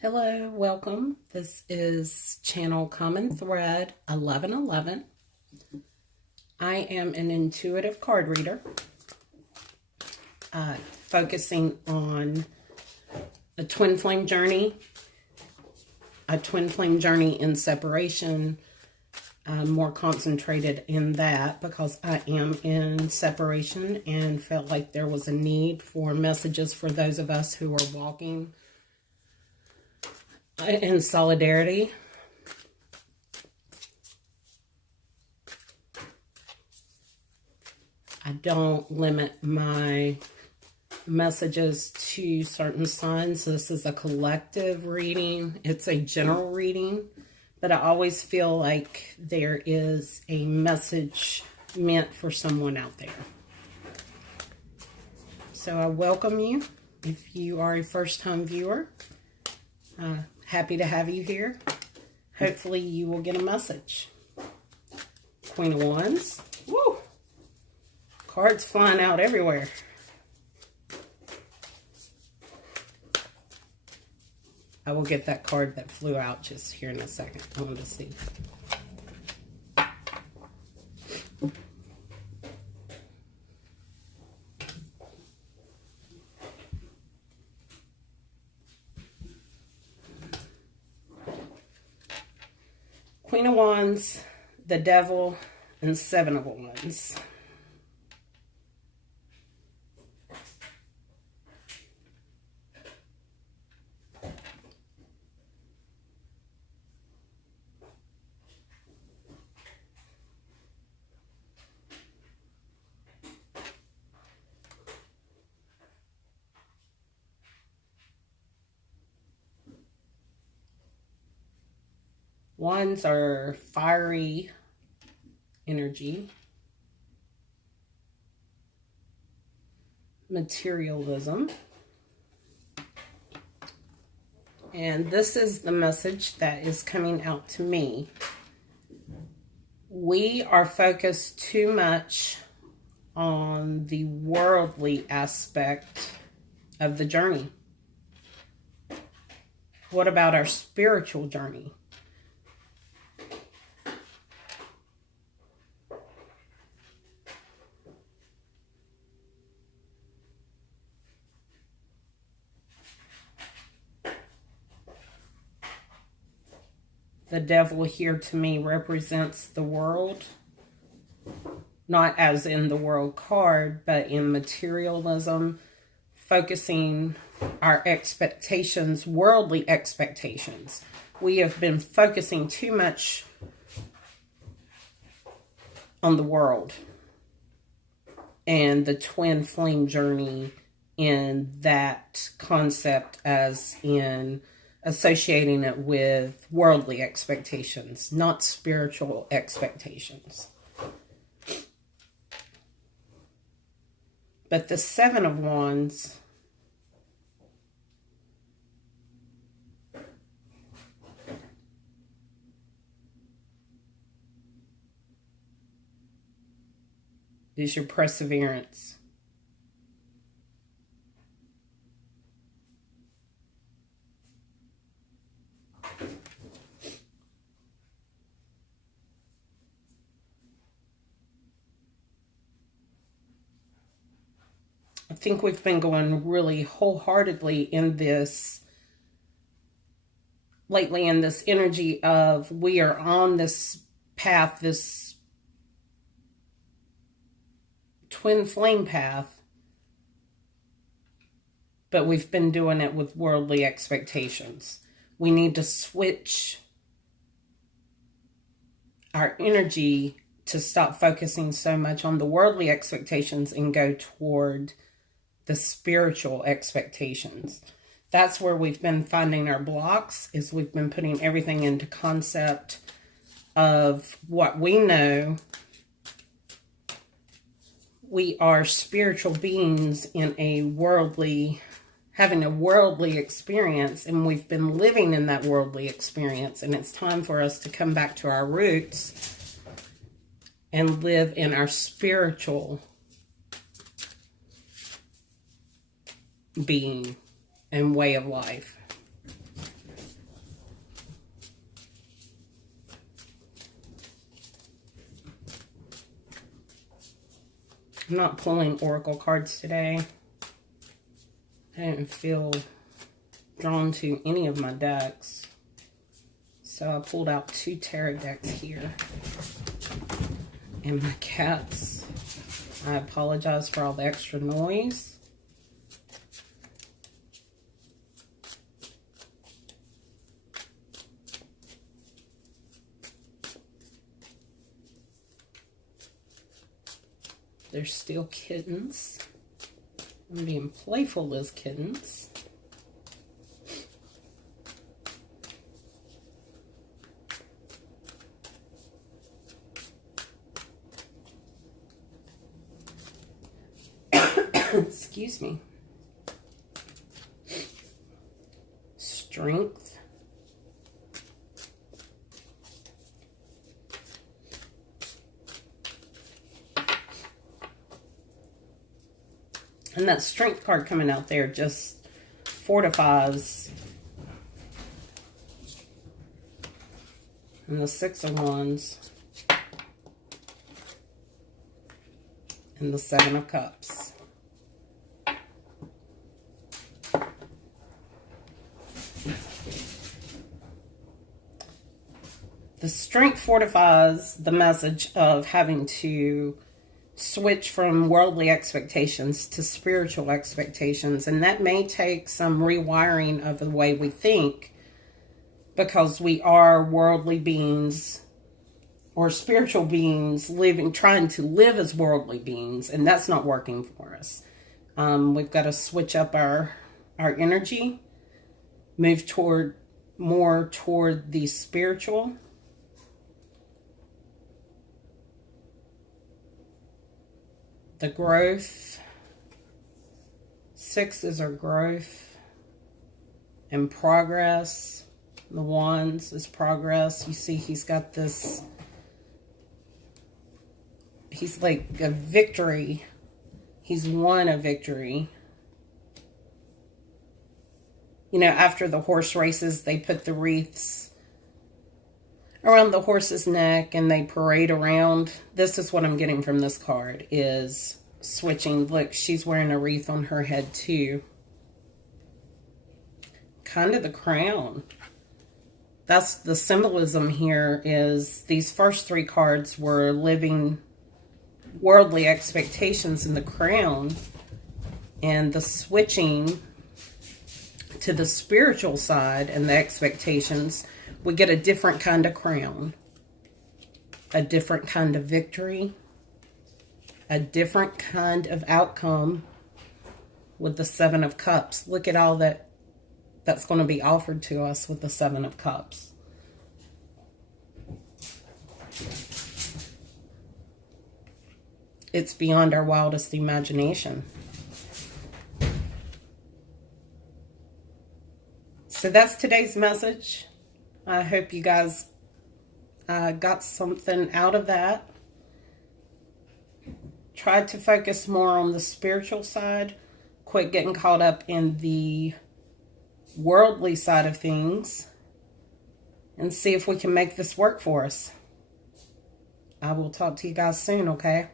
Hello, welcome. This is channel Common Thread 1111. I am an intuitive card reader, focusing on a twin flame journey, in separation. I'm more concentrated in that because I am in separation and felt like there was a need for messages for those of us who are walking in solidarity. I don't limit my messages to certain signs. This is a collective reading. It's a general reading, but I always feel like there is a message meant for someone out there. So I welcome you. If you are a first-time viewer, happy to have you here. Hopefully you will get a message. Queen of Wands. Woo! Cards flying out everywhere. I will get that card that flew out just here in a second. I want to see. Queen of Wands, the Devil, and Seven of Wands. Wands are fiery energy, materialism, and this is the message that is coming out to me. We are focused too much on the worldly aspect of the journey. What about our spiritual journey? The Devil here to me represents the world, not as in the world card, but in materialism, focusing our expectations, worldly expectations. We have been focusing too much on the world and the twin flame journey in that concept, as in associating it with worldly expectations, not spiritual expectations. But the Seven of Wands is your perseverance. I think we've been going really wholeheartedly in this lately, in this energy of we are on this path, this twin flame path, but we've been doing it with worldly expectations. We need to switch our energy to stop focusing so much on the worldly expectations and go toward the spiritual expectations. That's where we've been finding our blocks, is we've been putting everything into concept of what we know. We are spiritual beings in a worldly, having a worldly experience, and we've been living in that worldly experience, and it's time for us to come back to our roots and live in our spiritual being and way of life. I'm not pulling oracle cards today. I didn't feel drawn to any of my decks. So I pulled out 2 tarot decks here. And my cats. I apologize for all the extra noise. They're still kittens. I'm being playful as kittens. Excuse me. Strength. And that strength card coming out there just fortifies. And the 6 of Wands. And the 7 of Cups. The strength fortifies the message of having to switch from worldly expectations to spiritual expectations. And that may take some rewiring of the way we think, because we are worldly beings or spiritual beings trying to live as worldly beings, and that's not working for us. We've got to switch up our energy, move more toward the spiritual. The growth. 6 is our growth and progress. The Wands is progress. You see he's got this, he's like a victory. He's won a victory. You know, after the horse races, they put the wreaths around the horse's neck and they parade around. This is what I'm getting from this card, is switching. Look, she's wearing a wreath on her head too. Kind of the crown. That's the symbolism here, is these first 3 cards were living worldly expectations in the crown, and the switching to the spiritual side and the expectations, we get a different kind of crown, a different kind of victory, a different kind of outcome with the 7 of Cups. Look at all that's going to be offered to us with the 7 of Cups. It's beyond our wildest imagination. So that's today's message. I hope you guys got something out of that. Try to focus more on the spiritual side. Quit getting caught up in the worldly side of things. And see if we can make this work for us. I will talk to you guys soon, okay?